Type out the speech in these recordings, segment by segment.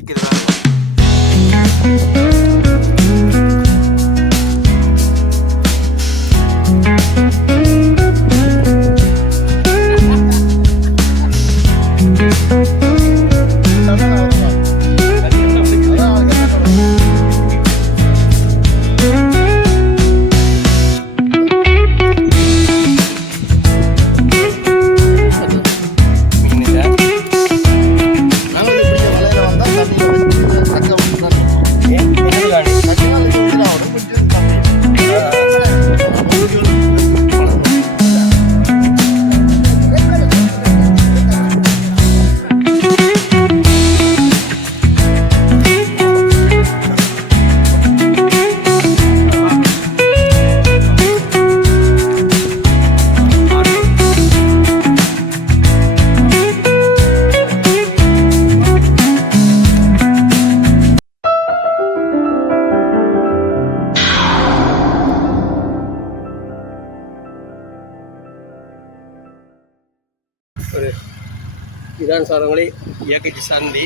அடிக்குது இதான் சாரங்களே இயக்கச்சி சந்தி.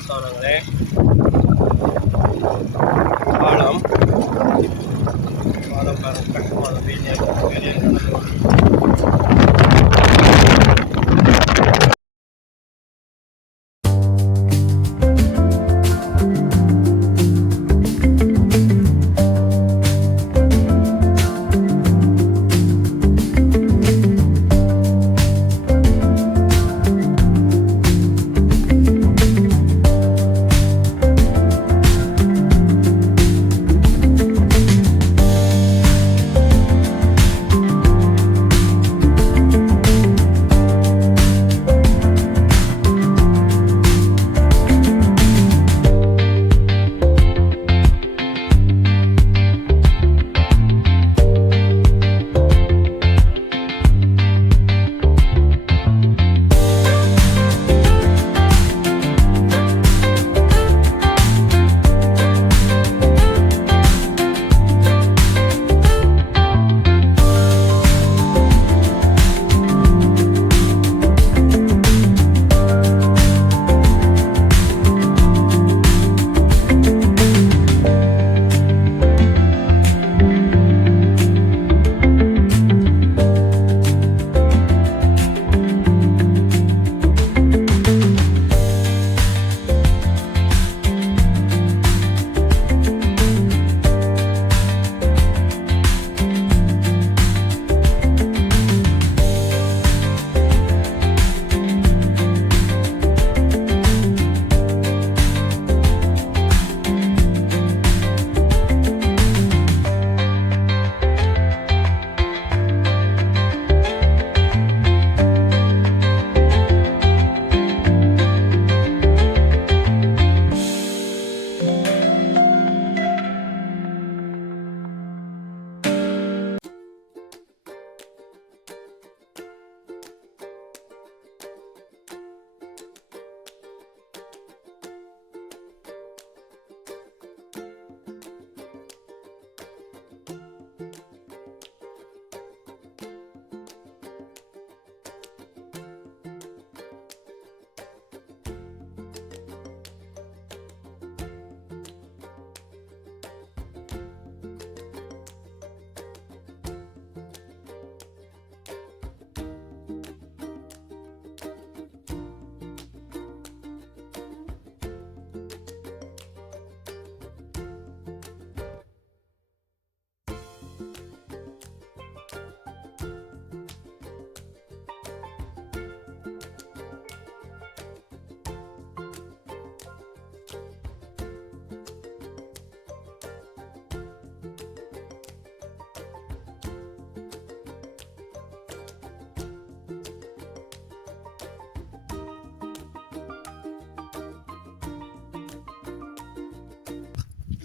இருக்கு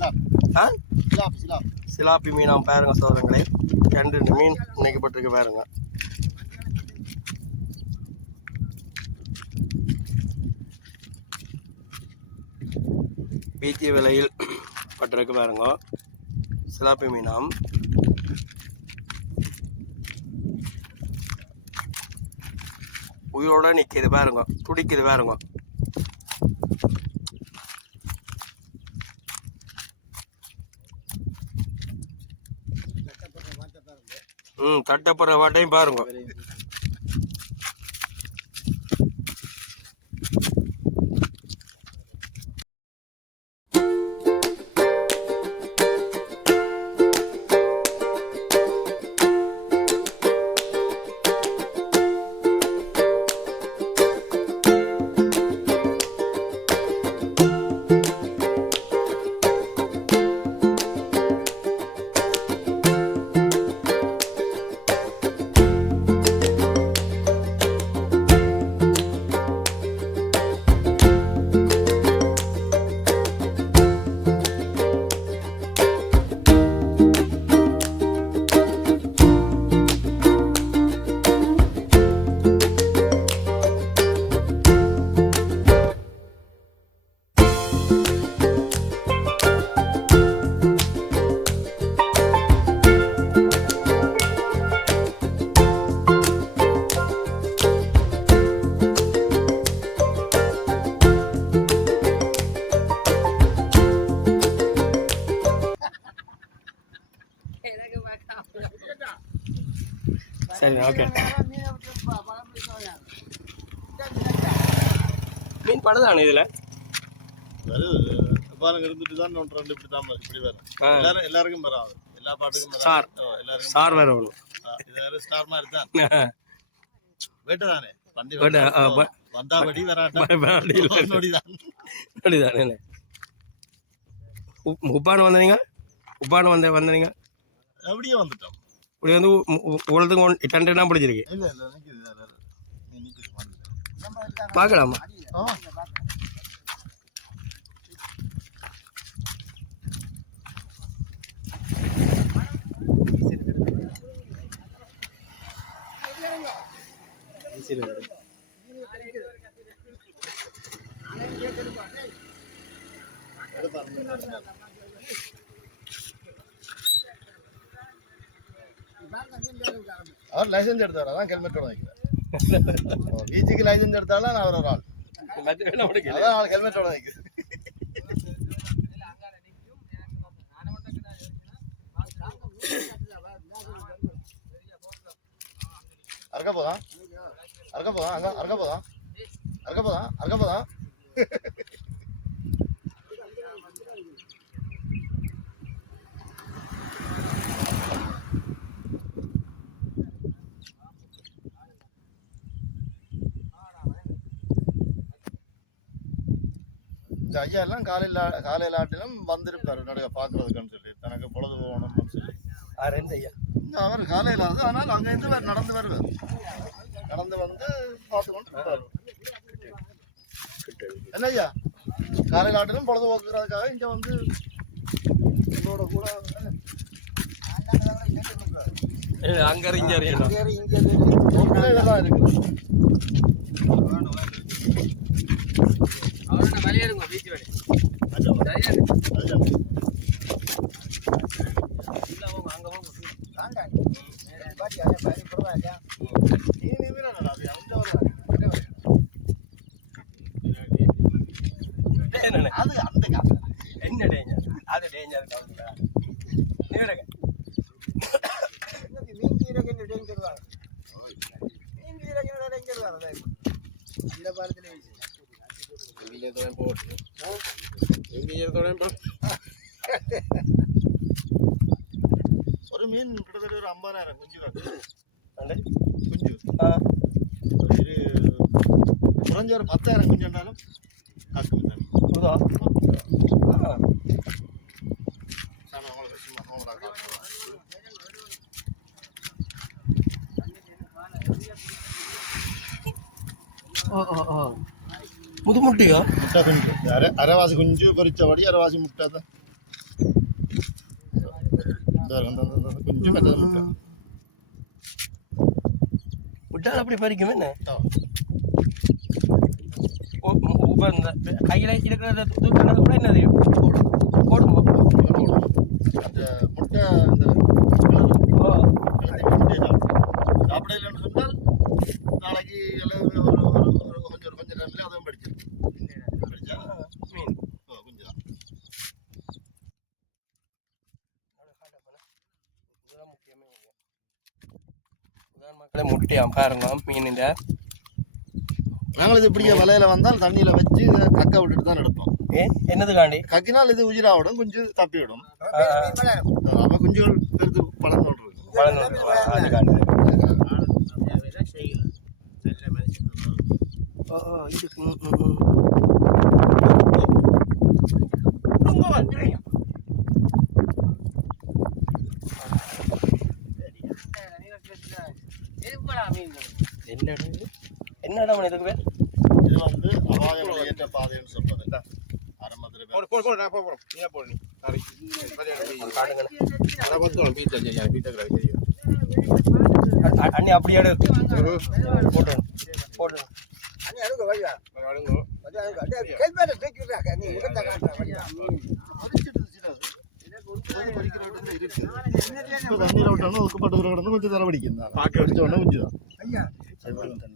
ஆ? Scilab Scilab. சிலாப்பி மீனாம் பாருங்க சோதரங்களே ரெண்டு மீன் இணைக்கப்பட்டிருக்கு பாருங்க. பீச்சிய விலையில் பட்டிருக்கு பாருங்க. சிலாப்பி மீனாம் உயிரோட நிற்கிது பாருங்க. துடிக்குது பாருங்க. ம் தட்டப்புற வாட்டையும் பாருங்க. ஓகே மீன் படுதானே இதில்? பாருங்க இருந்துட்டு தான் ஒன்று ரெண்டு இப்படி தான் இப்படி வரும். எல்லாரும் எல்லாருக்கும் வராது. எல்லா பாட்டுக்கும். சார். ஓ, எல்லாருக்கும் சார் வேறு ஒன்று இது வேற ஸ்டார் மாதிரி தான் வேட்டு தானே வண்டி வந்தா- ப- வந்தா படி வராட்டா? வண்டி இல்ல. நொடி தான் அப்படிதானே உப் உப்பான வந்தீங்க உப்பான வந்த வந்தீங்க அப்படியே வந்துட்டோம். இப்படி வந்து உலகத்துக்கு டென் டென்னாக பிடிச்சிருக்கு. இல்ல இல்ல நிக்குது வேற வேற. நீ நிக்குது வந்துட்டோம். பார்க்கலாமா ஆ. அவர் லைசன்ஸ் எடுத்தவர்? அதான் ஹெல்மெட்டோட வைக்கிறார் பிஜிக்கு லைசன்ஸ் எடுத்தாலும் நான் அவர் ஒரு ஆள். பிடிக்கல அதான் ஆள் ஹெல்மெட்டோட வைக்கிறேன் அறக்க போதா? அறக்க போதா? அங்க அறக்க போதா? அறக்க போதா? அறக்க போதா? இந்த ஐயா எல்லாம் காலையில் காலையில் ஆட்டிலும் வந்திருப்பாரு. நடுக பார்க்கறதுக்குன்னு சொல்லி தனக்கு பொழுது போகணும்னு சொல்லி. ஆ ரெண்டு ஐயா அவர் காலையில் ஆகுது ஆனால் அங்கேருந்து வேறு நடந்து வருவார். நடந்து வந்து பார்த்து கொண்டு இருப்பார் என்ன ஐயா? காலையில் ஆட்டிலும் பொழுது போக்குறதுக்காக இங்கே வந்து உங்களோட கூட அங்கே இங்கே உங்களே இதெல்லாம் இருக்குது அதுதான். நீ நிமிரணும் அது அந்த ஒரு என்னண்ணே அது அந்த காசு என்ன டேஞ்சர் அது டேஞ்சர் கவுண்டா நீங்க ஒரு மீன் கிட்டத்தட்ட ஒரு ஐம்பதாயிரம் குஞ்சு காட்டு அண்ணே குஞ்சு ஆ ஒரு குறைஞ்ச ஒரு பத்தாயிரம் குஞ்சு இருந்தாலும் காக்கும் தண்ணி புதா முட்டியா முட்டை குஞ்சு. அரை அரைவாசி குஞ்சு பொரிச்சபடி அரைவாசி முட்டை தான். குஞ்சு மற்றது முட்டை. விட்டால் அப்படி பறிக்கும் என்ன? இப்போ இந்த கையில் இருக்கிறத தூக்கினது கூட என்னது? போடுமோ? அந்த முட்டை முட்டையை சாப்பிடும் சாப்பிடலன்னு சொன்னால் நாளைக்கு எல்லாம் ஒரு ஒரு கொஞ்சம் கொஞ்சம் நேரத்தில் அதுவும் படிச்சிடும் படிச்சா? மீன். ஓ, குஞ்சு தான் முக்கியமே. மக்களே முட்டையாம். பாருங்க மீன் இந்த. நாங்கள் இது இப்படியே வலையில வந்தால் தண்ணியில வச்சு கக்க விட்டுட்டு தான் எடுப்போம் ஏ என்னதுக்காண்டி? கக்கினால் இது உயிராவிடும் குஞ்சு தப்பி விடும். அப்போ குஞ்சுகள் பெருத்து பழந்து விட்டுருக்கு போடு போடு போடு நான் போடு போடு நீ போடு நீ. அண்ணி அப்படியே. போட்டு போட்டு அழுங்கோ தண்ணியில் விட்டாலும் ஒதுக்கப்பட்டு கிடந்து கொஞ்சம் தலை படிக்கும் தான் பார்க்க படிச்ச உடனே குஞ்சு தான் யூடியூப் யூடியூப்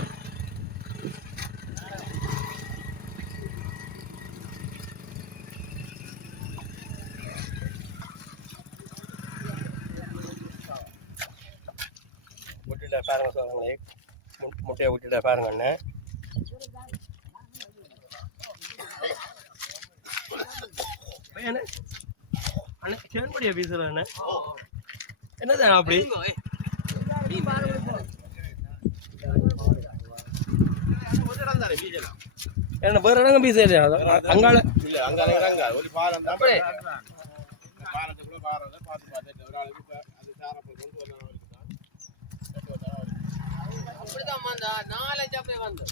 விட்டுட்ட பாருங்க சொல்லுங்களே முட்டையை விட்டுட்ட பாருங்க அண்ணே. அண்ணே. அண்ணே சேன்படியா பேசுகிறேன் அண்ணே. என்னது அப்படி? என்ன வேற இடங்க பேச அங்கால இல்ல அங்க இறங்க ஒரு பாலம் தான் பாலத்துக்குள்ள பாரம் பார்த்து பார்த்துட்டு ஒரு ஆளுக்கு இப்ப அது சாரப்ப கொண்டு வந்தவங்களுக்கு தான் கொண்டு வந்தவங்களுக்கு. அப்படிதான் வந்தா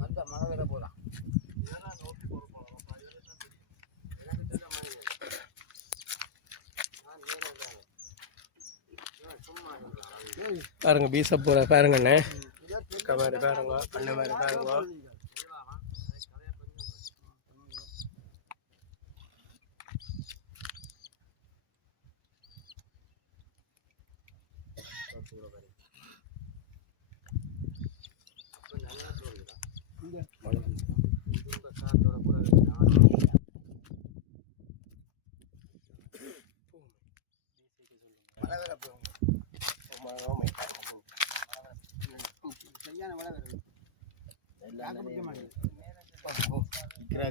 அந்த மழை வேற போலாம் பாருங்க பீச போற பாருங்க அண்ணே அக்கா மாதிரி பாருங்க. அண்ணன் மாதிரி பாருங்க. சரியான மழை வருது தாக்கு பிடிக்க மாட்டேங்குது இதை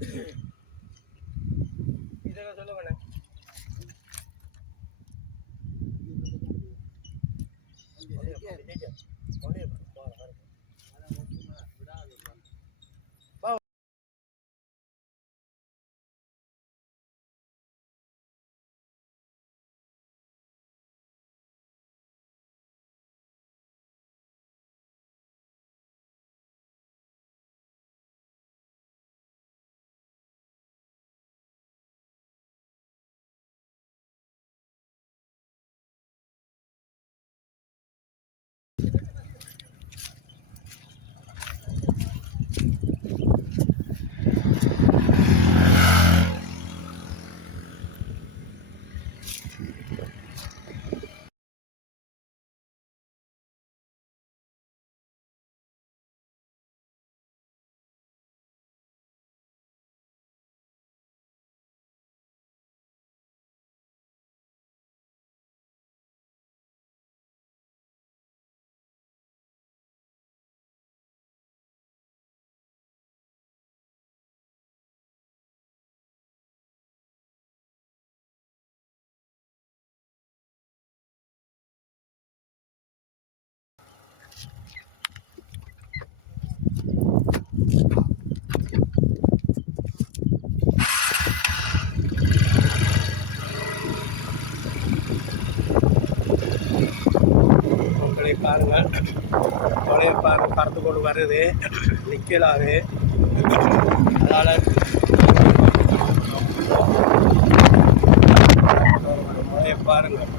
பாருங்கள் மழையை பாரு பறந்து கொண்டு வருது. நிற்கலாது அதனால் மழையை பாருங்கள்